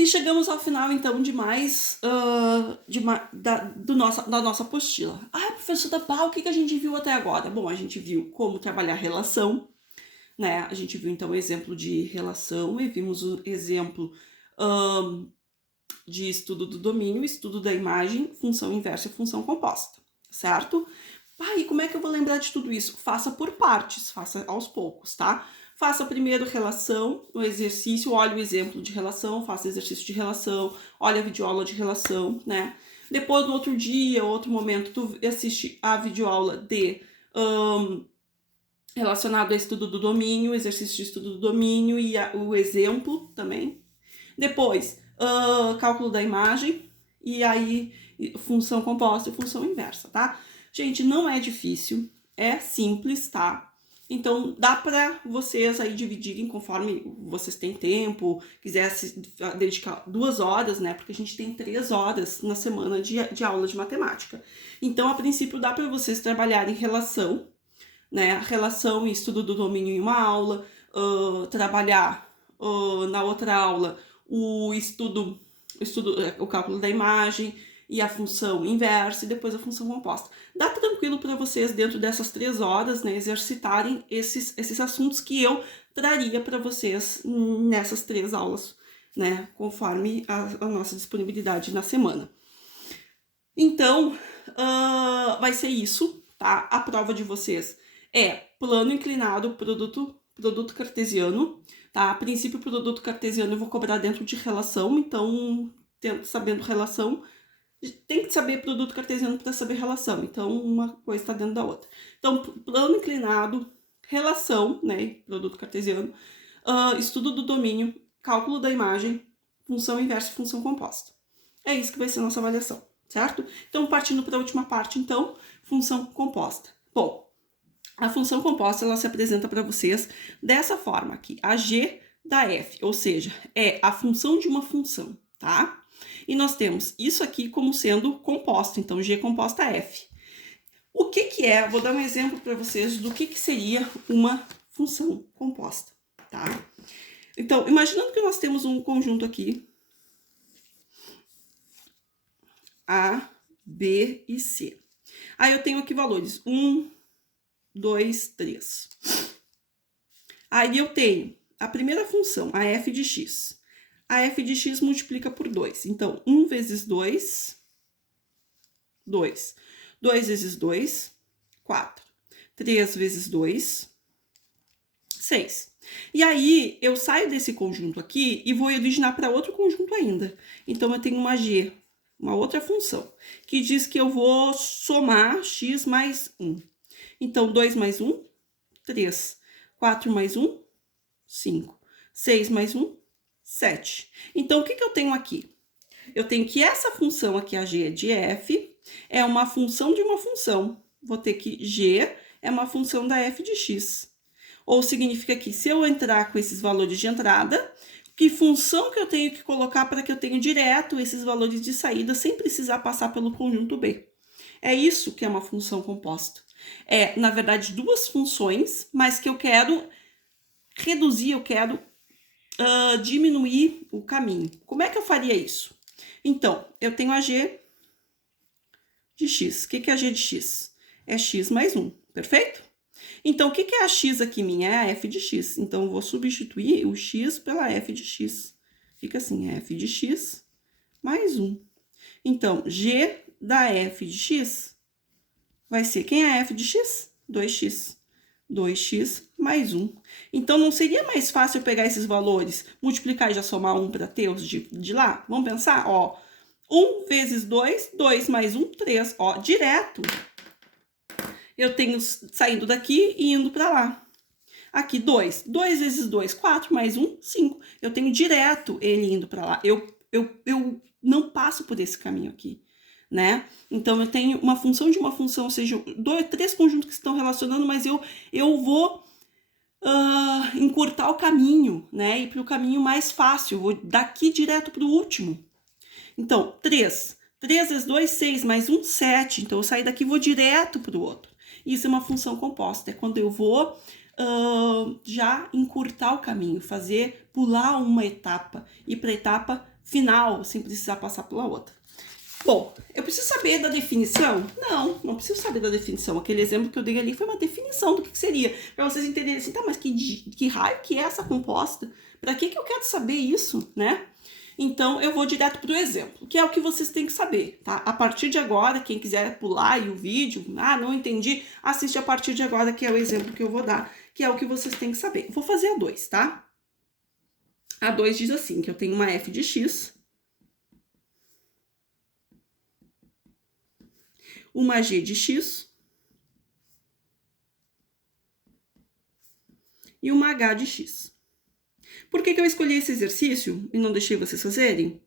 E chegamos ao final, então, de mais da nossa apostila. Ah, professora Pau, o que a gente viu até agora? Bom, a gente viu como trabalhar relação, né? A gente viu, então, o exemplo de relação e vimos o exemplo de estudo do domínio, estudo da imagem, função inversa e função composta, certo? Ah, e como é que eu vou lembrar de tudo isso? Faça por partes, faça aos poucos, tá? Faça primeiro relação, o exercício, olhe o exemplo de relação, faça exercício de relação, olha a videoaula de relação, né? Depois, no outro dia, outro momento, tu assiste a videoaula de relacionado a estudo do domínio, exercício de estudo do domínio e o exemplo também. Depois, cálculo da imagem e aí função composta e função inversa, tá? Gente, não é difícil, é simples, tá? Então, dá para vocês aí dividirem conforme vocês têm tempo, quiser se dedicar 2 horas, né? Porque a gente tem 3 horas na semana de aula de matemática. Então, a princípio, dá para vocês trabalharem relação, né? Relação e estudo do domínio em uma aula, trabalhar na outra aula o cálculo da imagem e a função inversa e depois a função composta. Dá tranquilo para vocês, dentro dessas 3 horas, né, exercitarem esses assuntos que eu traria para vocês nessas 3 aulas, né, conforme a nossa disponibilidade na semana. Então, vai ser isso, tá? A prova de vocês é plano inclinado, produto cartesiano, tá? A princípio, produto cartesiano eu vou cobrar dentro de relação, então, sabendo relação, tem que saber produto cartesiano para saber relação, então uma coisa está dentro da outra. Então, plano inclinado, relação, né, produto cartesiano, estudo do domínio, cálculo da imagem, função inversa e função composta. É isso que vai ser a nossa avaliação, certo? Então, partindo para a última parte, então, função composta. Bom, a função composta, ela se apresenta para vocês dessa forma aqui, a g da f, ou seja, é a função de uma função, tá? E nós temos isso aqui como sendo composto, então g composta f. O que é? Vou dar um exemplo para vocês do que seria uma função composta, tá? Então, imaginando que nós temos um conjunto aqui, A, B e C. Aí eu tenho aqui valores 1, 2, 3. Aí eu tenho a primeira função, a f de x. A f de x multiplica por 2. Então, 1 vezes 2, 2. 2 vezes 2, 4. 3 vezes 2, 6. E aí, eu saio desse conjunto aqui e vou originar para outro conjunto ainda. Então, eu tenho uma g, uma outra função, que diz que eu vou somar x mais 1. Então, 2 mais 1, 3. 4 mais 1, 5. 6 mais 1, 7. Então, o que eu tenho aqui? Eu tenho que essa função aqui, a g de f, é uma função de uma função. Vou ter que g é uma função da f de x. Ou significa que se eu entrar com esses valores de entrada, que função que eu tenho que colocar para que eu tenha direto esses valores de saída sem precisar passar pelo conjunto B. É isso que é uma função composta. É, na verdade, 2 funções, mas que eu quero reduzir, eu quero diminuir o caminho. Como é que eu faria isso? Então, eu tenho a g de x. O que é a g de x? É x mais 1, perfeito? Então, o que é a x aqui minha? É a f de x. Então, eu vou substituir o x pela f de x. Fica assim, f de x mais 1. Então, g da f de x vai ser, quem é a f de x? 2x. 2x mais 1. Então, não seria mais fácil eu pegar esses valores, multiplicar e já somar 1 para ter os de lá? Vamos pensar? Ó, 1 vezes 2, 2 mais 1, 3. Ó, direto. Eu tenho saindo daqui e indo para lá. Aqui, 2. 2 vezes 2, 4 mais 1, 5. Eu tenho direto ele indo para lá. Eu não passo por esse caminho aqui, né? Então, eu tenho uma função de uma função, ou seja, 3 conjuntos que estão relacionando, mas eu vou encurtar o caminho, né? Ir para o caminho mais fácil. Eu vou daqui direto para o último. Então, 3. 3 vezes 2, 6, mais 1, 7. Então, eu saio daqui e vou direto para o outro. Isso é uma função composta. É quando eu vou já encurtar o caminho, pular uma etapa, ir para a etapa final, sem precisar passar pela outra. Bom, eu preciso saber da definição? Não preciso saber da definição. Aquele exemplo que eu dei ali foi uma definição do que seria, para vocês entenderem assim, tá, mas que raio que é essa composta? Para que eu quero saber isso, né? Então, eu vou direto para o exemplo, que é o que vocês têm que saber, tá? A partir de agora, quem quiser pular aí o vídeo, não entendi, assiste a partir de agora, que é o exemplo que eu vou dar, que é o que vocês têm que saber. Vou fazer a 2, tá? A 2 diz assim, que eu tenho uma f de x, uma g de x e uma h de x. Por que eu escolhi esse exercício e não deixei vocês fazerem?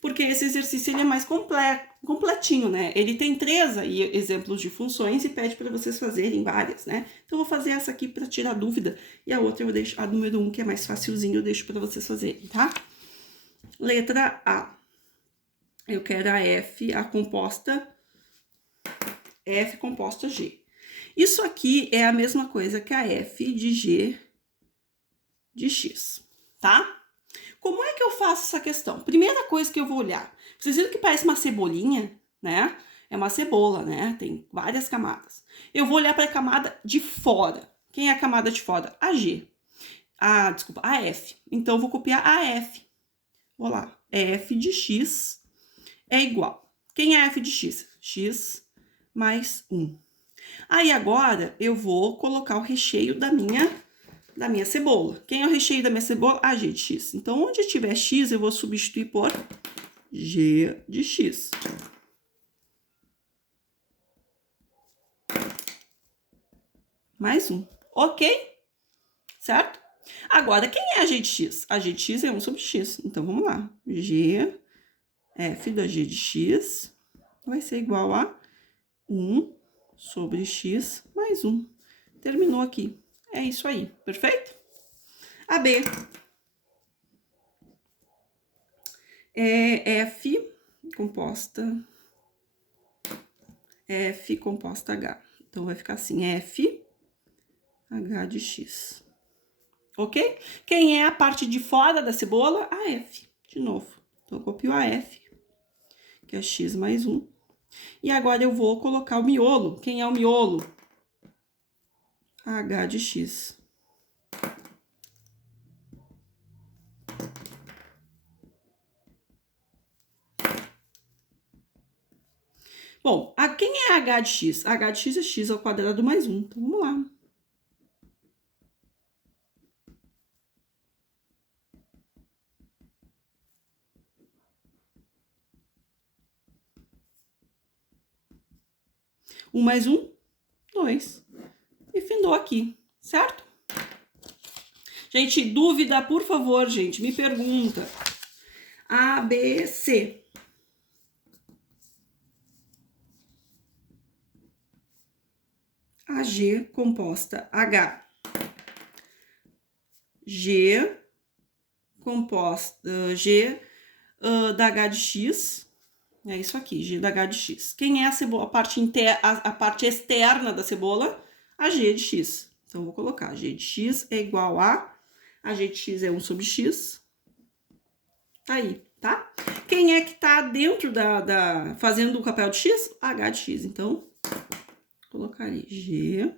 Porque esse exercício ele é mais completinho, né? Ele tem 3 aí exemplos de funções e pede para vocês fazerem várias, né? Então, eu vou fazer essa aqui para tirar dúvida e a outra eu deixo, a número 1, que é mais facilzinho, eu deixo para vocês fazerem, tá? Letra A. Eu quero a F, a composta F composta G. Isso aqui é a mesma coisa que a F de G de X, tá? Como é que eu faço essa questão? Primeira coisa que eu vou olhar. Vocês viram que parece uma cebolinha, né? É uma cebola, né? Tem várias camadas. Eu vou olhar para a camada de fora. Quem é a camada de fora? A G. Desculpa, a F. Então, eu vou copiar a F. Vou lá. F de X é igual. Quem é F de X? X mais 1. Aí, agora, eu vou colocar o recheio da minha cebola. Quem é o recheio da minha cebola? A G de X. Então, onde tiver X, eu vou substituir por G de X. Mais 1. Ok? Certo? Agora, quem é a G de X? A G de X é 1 sobre X. Então, vamos lá. G, F da G de X vai ser igual a 1 sobre X mais 1. Terminou aqui. É isso aí, perfeito? A B é F composta H. Então, vai ficar assim, F H de X. Ok? Quem é a parte de fora da cebola? A F, de novo. Então, eu copio a F, que é X mais 1. E agora eu vou colocar o miolo. Quem é o miolo? H de X. Bom, quem é H de X? H de X é X ao quadrado mais 1. Então, vamos lá. Um mais 1, 2. E findou aqui, certo? Gente, dúvida, por favor, gente, me pergunta. A, B, C. A G composta H. G composta G da H de X. É isso aqui, G da H de X. Quem é a cebola? A parte externa da cebola? A G de X. Então, vou colocar G de X é igual a G de X é 1 sobre X. Tá aí, tá? Quem é que tá dentro fazendo o papel de X? H de X. Então, colocarei G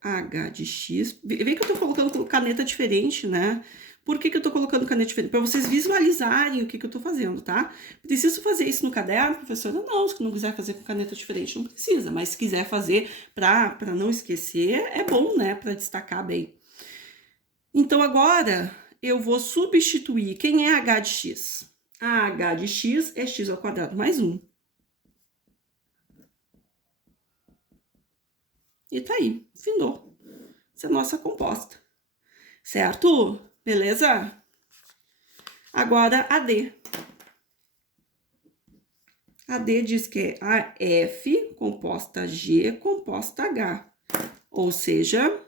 H de X. Vê que eu tô colocando caneta diferente, né? Por que eu tô colocando caneta diferente? Para vocês visualizarem o que eu tô fazendo, tá? Preciso fazer isso no caderno, professora? Não, se não quiser fazer com caneta diferente, não precisa. Mas se quiser fazer para não esquecer, é bom, né? Para destacar bem. Então, agora, eu vou substituir. Quem é H de X? A H de X é X ao quadrado mais 1. E tá aí, findou. Essa é a nossa composta. Certo? Beleza? Agora, a D. A D diz que é a F composta G composta H. Ou seja,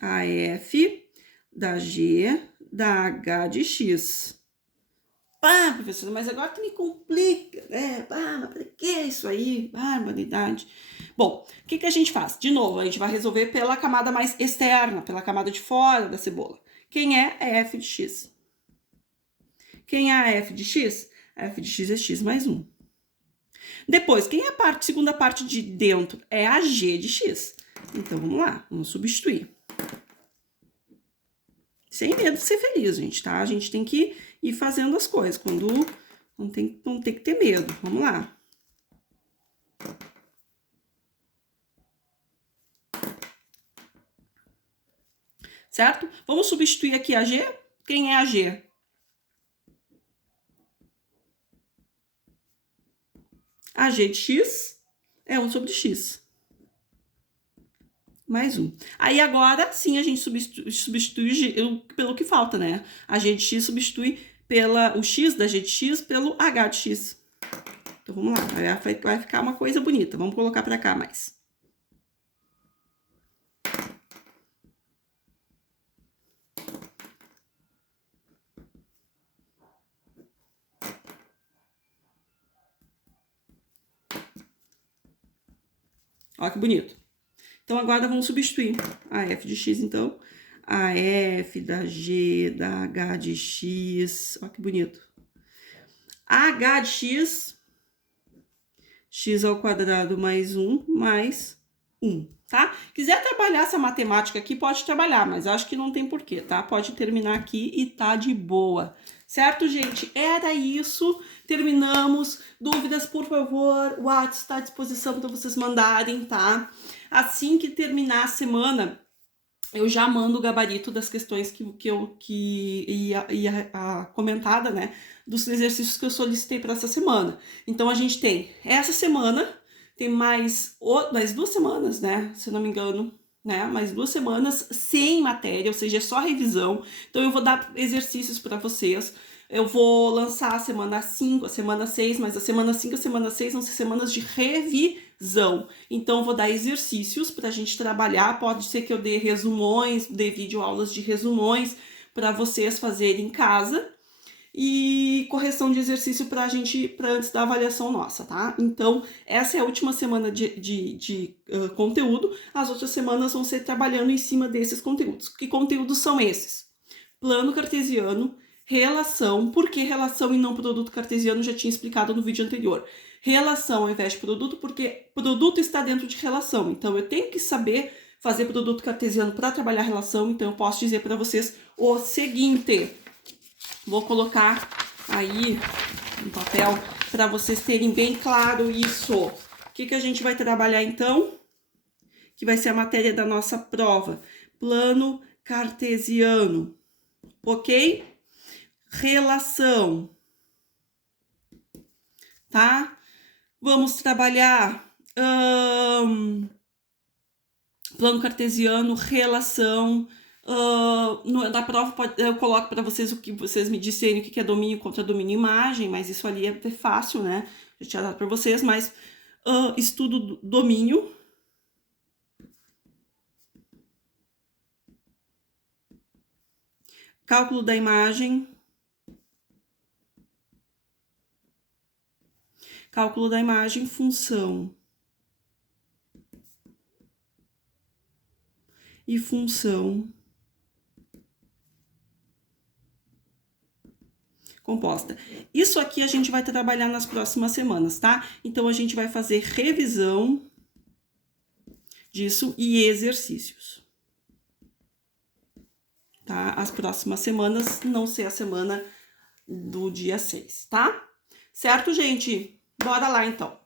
a F da G da H de X. Pá, professora, mas agora tu me complica, né? Pá, mas pra que isso aí? Barbaridade. Bom, o que a gente faz? De novo, a gente vai resolver pela camada mais externa, pela camada de fora da cebola. Quem é? É f de x. Quem é a f de x? A f de x é x mais 1. Depois, quem é a segunda parte de dentro? É a g de x. Então, vamos lá, vamos substituir. Sem medo de ser feliz, gente, tá? A gente tem que ir fazendo as coisas. Quando não tem que ter medo. Vamos lá. Certo? Vamos substituir aqui a g. Quem é a g? A g de x é 1 sobre x. Mais 1. Aí agora, sim, a gente substitui pelo que falta, né? A g de x substitui o x da g de x pelo h de x. Então, vamos lá. Vai ficar uma coisa bonita. Vamos colocar para cá mais. Olha que bonito. Então, agora vamos substituir a f de x, então. A f da g da h de x. Olha que bonito. H de x, x ao quadrado mais 1, mais 1, tá? Quiser trabalhar essa matemática aqui, pode trabalhar, mas acho que não tem porquê, tá? Pode terminar aqui e tá de boa. Certo, gente? Era isso. Terminamos. Dúvidas, por favor, o WhatsApp está à disposição para vocês mandarem, tá? Assim que terminar a semana, eu já mando o gabarito das questões a comentada, né? Dos exercícios que eu solicitei para essa semana. Então, a gente tem essa semana, tem mais 2 semanas, né? Se eu não me engano, né? Mais 2 semanas sem matéria, ou seja, é só revisão. Então, eu vou dar exercícios para vocês. Eu vou lançar a semana 5, a semana 6, mas a semana 5 e a semana 6 vão ser semanas de revisão. Então, eu vou dar exercícios para a gente trabalhar. Pode ser que eu dê resumões, dê videoaulas de resumões para vocês fazerem em casa. E correção de exercício para antes da avaliação nossa, tá? Então, essa é a última semana de conteúdo. As outras semanas vão ser trabalhando em cima desses conteúdos. Que conteúdos são esses? Plano cartesiano, relação. Por que relação e não produto cartesiano? Já tinha explicado no vídeo anterior. Relação ao invés de produto, porque produto está dentro de relação. Então, eu tenho que saber fazer produto cartesiano para trabalhar relação. Então, eu posso dizer para vocês o seguinte. Vou colocar aí no papel para vocês terem bem claro isso. O que a gente vai trabalhar então? Que vai ser a matéria da nossa prova. Plano cartesiano, ok? Relação, tá? Vamos trabalhar plano cartesiano, relação. Na prova eu coloco para vocês o que vocês me disserem o que é domínio contra domínio imagem, mas isso ali é fácil, né? Já tinha dado para vocês, mas estudo do domínio. Cálculo da imagem. Cálculo da imagem, função. E função composta. Isso aqui a gente vai trabalhar nas próximas semanas, tá? Então, a gente vai fazer revisão disso e exercícios. Tá? As próximas semanas, não ser a semana do dia 6, tá? Certo, gente? Bora lá, então.